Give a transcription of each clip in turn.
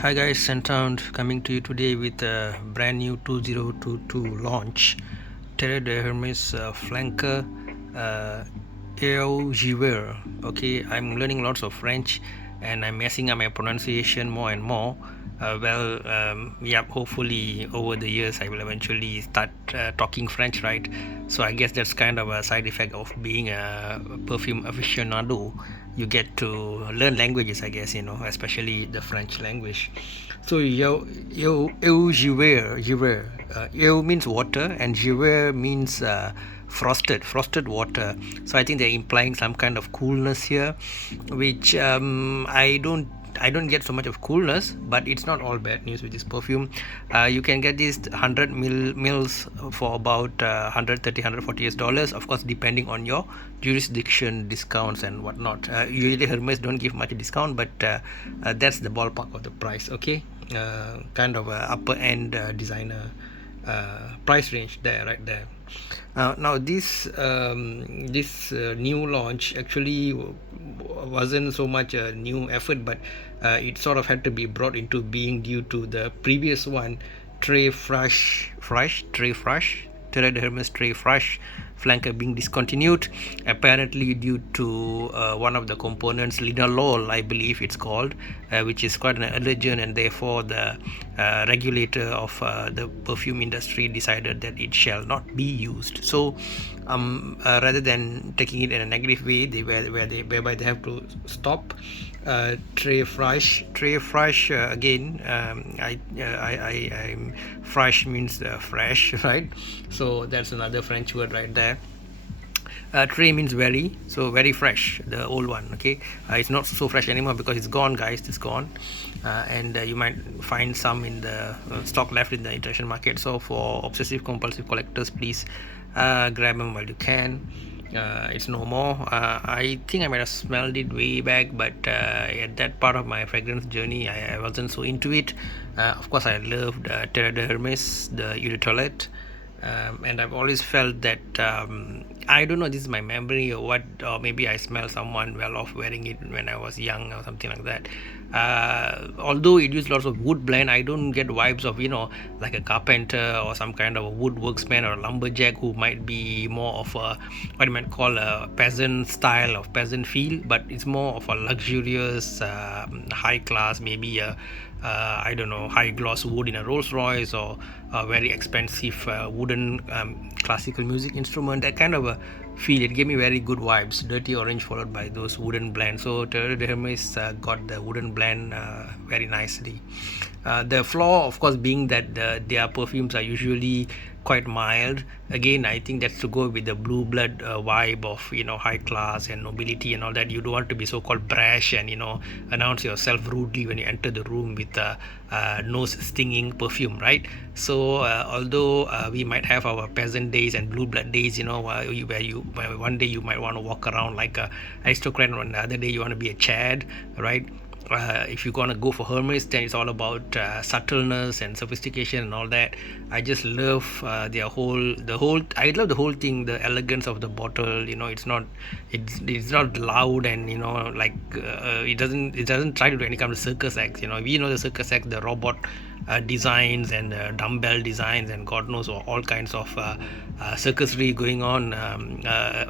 Hi guys, scenthound coming to you today with a brand new 2022 launch Terre de Hermes flanker givree. Okay, I'm learning lots of French and I'm messing up my pronunciation more and more. Hopefully over the years I will eventually start talking French, right? So I guess that's kind of a side effect of being a perfume aficionado. You get to learn languages, I guess, especially the French language. So givree. Eu means water and givree means frosted water. So I think they're implying some kind of coolness here, which I don't get so much of coolness, but it's not all bad news with this perfume. You can get this 100 mils for about 130 $140, of course, depending on your jurisdiction, discounts and whatnot. Usually Hermes don't give much discount, but that's the ballpark of the price. Okay, kind of a upper end designer price range there, right there. Now this new launch actually wasn't so much a new effort, but it sort of had to be brought into being due to the previous one, Tray Fresh, Terre de Hermes Tray Fresh flanker being discontinued, apparently due to one of the components, linalool, I believe it's called, which is quite an allergen, and therefore the regulator of the perfume industry decided that it shall not be used. So rather than taking it in a negative way, whereby they have to stop Tray Fresh. Again, I'm fresh means fresh, right? So that's another French word right there. Tray means very, so very fresh, the old one. Okay, it's not so fresh anymore because it's gone, guys. It's gone, and you might find some in the stock left in the international market. So for obsessive compulsive collectors, please grab them while you can. It's no more. I think I might have smelled it way back, but at that part of my fragrance journey, I wasn't so into it. Of course, I loved Terre de Hermes, the Eau de Toilette, and I've always felt that I don't know, this is my memory or what, or maybe I smell someone well off wearing it when I was young or something like that. Although it used lots of wood blend, I don't get vibes of like a carpenter or some kind of a woodworksman or a lumberjack who might be more of a, what you might call a peasant style of peasant feel, but it's more of a luxurious high class, maybe a I don't know, high gloss wood in a Rolls Royce, or a very expensive wooden classical music instrument, that kind of a feel. It gave me very good vibes, dirty orange followed by those wooden blends. So Terre de Hermes got the wooden blend very nicely. The flaw, of course, being that their perfumes are usually quite mild. Again, I think that's to go with the blue blood vibe of high class and nobility and all that. You don't want to be so called brash and announce yourself rudely when you enter the room with a nose stinging perfume, right? So although we might have our peasant days and blue blood days, where one day you might want to walk around like a aristocrat, and the other day you want to be a Chad, right? If you're gonna go for Hermes, then it's all about subtleness and sophistication and all that. I just love I love the whole thing, the elegance of the bottle. It's not loud, and like it doesn't try to do any kind of circus acts. We know the circus act, the robot designs and dumbbell designs and God knows all kinds of circusry going on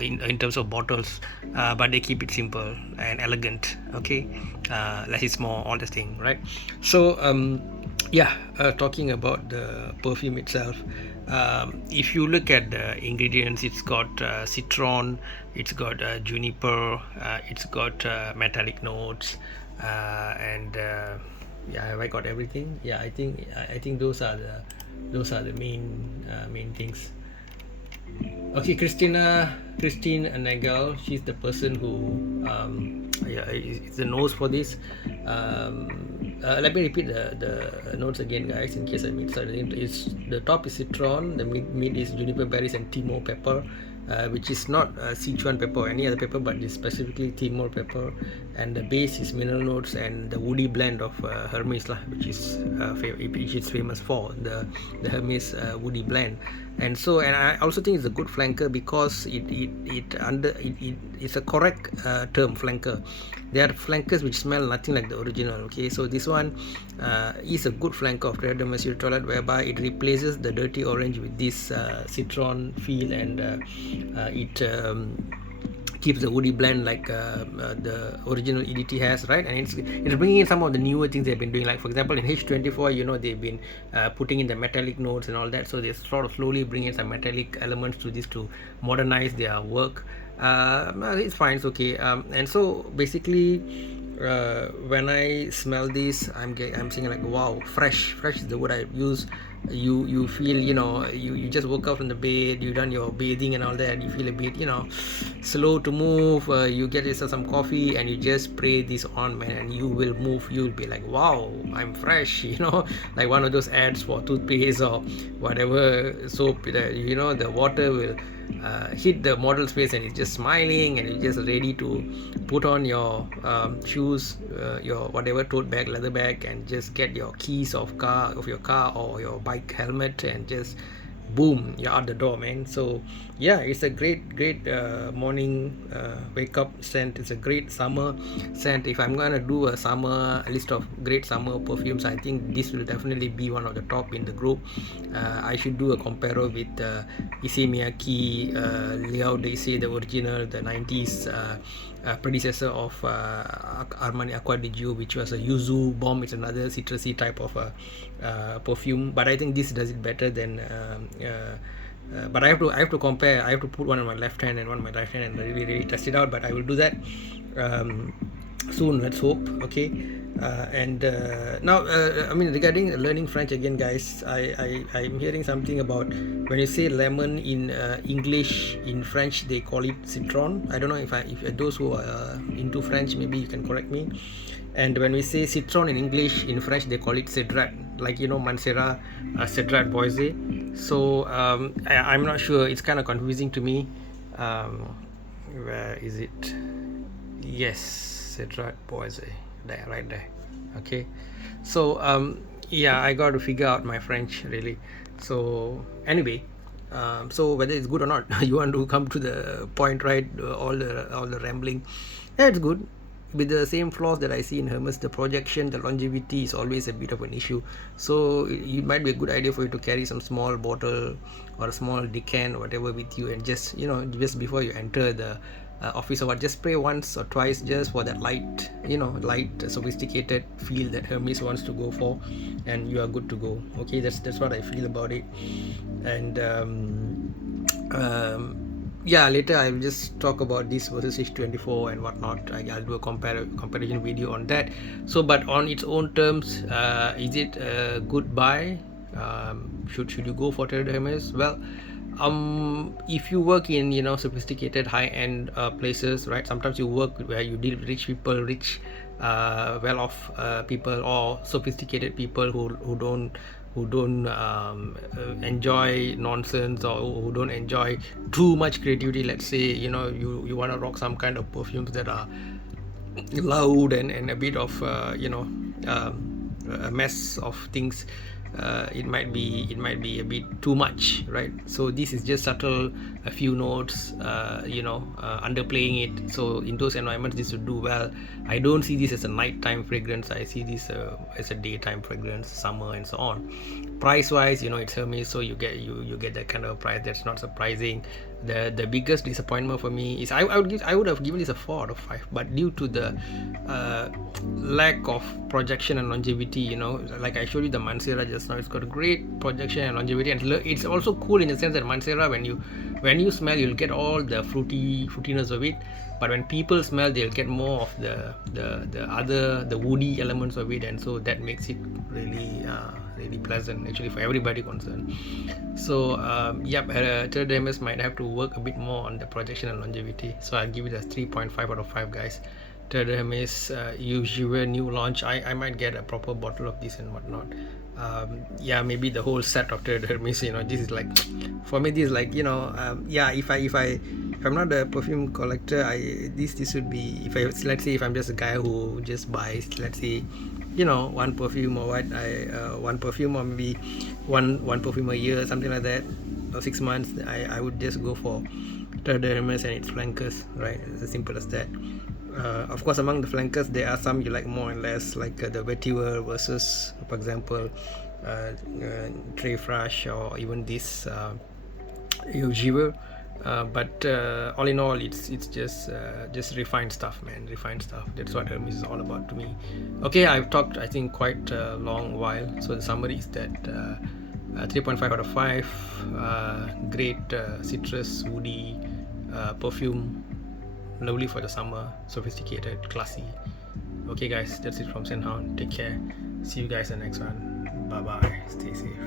in terms of bottles, but they keep it simple and elegant. Okay, less is more, all this thing, right? So talking about the perfume itself, if you look at the ingredients, it's got citron, it's got juniper, it's got metallic notes, and yeah, have I got everything? Yeah, I think those are the main things. Okay, Christine Nagel, she's the person who is the nose for this. Let me repeat the notes again, guys, in case I mixed up the name. The top is citron, the mid is juniper berries and Timor pepper, which is not Sichuan pepper or any other pepper, but is specifically Timor pepper, and the base is mineral notes and the woody blend of Hermes, which is famous for the Hermes woody blend. And I also think it's a good flanker because it's a correct term, flanker. There are flankers which smell nothing like the original. Okay, so this one is a good flanker of Terre toilet, whereby it replaces the dirty orange with this citron feel, and it keeps the woody blend like the original EDT has, right? And it's bringing in some of the newer things they've been doing, like for example in H24, you know, they've been putting in the metallic notes and all that, so they're sort of slowly bringing some metallic elements to this to modernize their work. It's fine, it's okay. And so basically, when I smell this, I'm saying like, wow, fresh is the word I use. You feel, you know, you just woke up from the bed, you done your bathing and all that, you feel a bit, you know, slow to move. You get yourself some coffee and you just spray this on, man, and you will move. You'll be like, wow, I'm fresh, you know, like one of those ads for toothpaste or whatever soap that, you know, the water will hit the model's face and it's just smiling, and you're just ready to put on your shoes, your whatever tote bag, leather bag, and just get your keys of your car or your bike helmet, and just boom, you're out the door, man. So yeah, it's a great morning wake up scent. It's a great summer scent. If I'm gonna do a list of great summer perfumes, I think this will definitely be one of the top in the group. I should do a comparo with Issey Miyake Liao Daisy, the original, the 90s predecessor of Armani Acqua di Giu, which was a yuzu bomb. It's another citrusy type of perfume, but I think this does it better than but I have to compare. I have to put one on my left hand and one on my right hand and really test it out, but I will do that soon, let's hope. Okay. And now I mean, regarding learning French again, guys, I'm hearing something about when you say lemon in English, in French they call it citron. I don't know if those who are into French, maybe you can correct me. And when we say citron in English, in French they call it cedrat, like, you know, Mancera, cedrat boise. So I'm not sure, it's kind of confusing to me. Where is it? Yes, cedrat boise, there, right there. Okay, so yeah, I got to figure out my French, really. So anyway, so whether it's good or not, you want to come to the point, right? All the rambling, yeah, it's good. With the same flaws that I see in Hermes, the projection, the longevity is always a bit of an issue. So it might be a good idea for you to carry some small bottle or a small decant or whatever with you, and just, you know, just before you enter the office or what, just spray once or twice, just for that light, you know, light sophisticated feel that Hermes wants to go for, and you are good to go. Okay, that's what I feel about it. And yeah, later I'll just talk about this versus H24 and whatnot. I'll do a comparison video on that. So, but on its own terms, is it a good buy? Should you go for Terre Hermes? Well, if you work in, you know, sophisticated high-end places, right? Sometimes you work where you deal with rich people, well-off people, or sophisticated people who don't enjoy nonsense, or who don't enjoy too much creativity. Let's say, you know, you want to rock some kind of perfumes that are loud and a bit of you know, a mess of things. It might be a bit too much, right? So this is just subtle, a few notes, you know, underplaying it. So in those environments, this would do well. I don't see this as a nighttime fragrance. I see this as a daytime fragrance, summer and so on. Price wise, you know, it's Hermes, so you get that kind of price. That's not surprising. The biggest disappointment for me is I would have given this a 4 out of 5, but due to the lack of projection and longevity, you know, like I showed you the Mancera just now, it's got a great projection and longevity, and it's also cool in the sense that Mancera, when you smell, you'll get all the fruitiness of it, but when people smell, they'll get more of the woody elements of it, and so that makes it really pleasant actually for everybody concerned. So Terre Hermes might have to work a bit more on the projection and longevity, so I'll give it a 3.5 out of 5, guys. Terre Hermes givree new launch. I might get a proper bottle of this and whatnot. Yeah, maybe the whole set of Terre Hermes, you know, this is like, for me, this is like, you know, yeah, if I'm not a perfume collector, this would be, if I, let's say if I'm just a guy who just buys, let's say, you know, one perfume or what, one perfume, or maybe one perfume a year, something like that, or 6 months, I would just go for Terre Hermes and its flankers, right? It's as simple as that. Of course, among the flankers, there are some you like more and less, like the vetiver versus, for example, Terre Fresh, or even this givree. But all in all, it's just refined stuff, man. Refined stuff. That's what Hermes is all about to me. Okay, I've talked, I think, quite a long while. So the summary is that 3.5 out of 5. Great citrus, woody perfume. Lovely for the summer, sophisticated, classy. Okay guys, that's it from scenthound. Take care, see you guys in the next one. Bye bye, stay safe.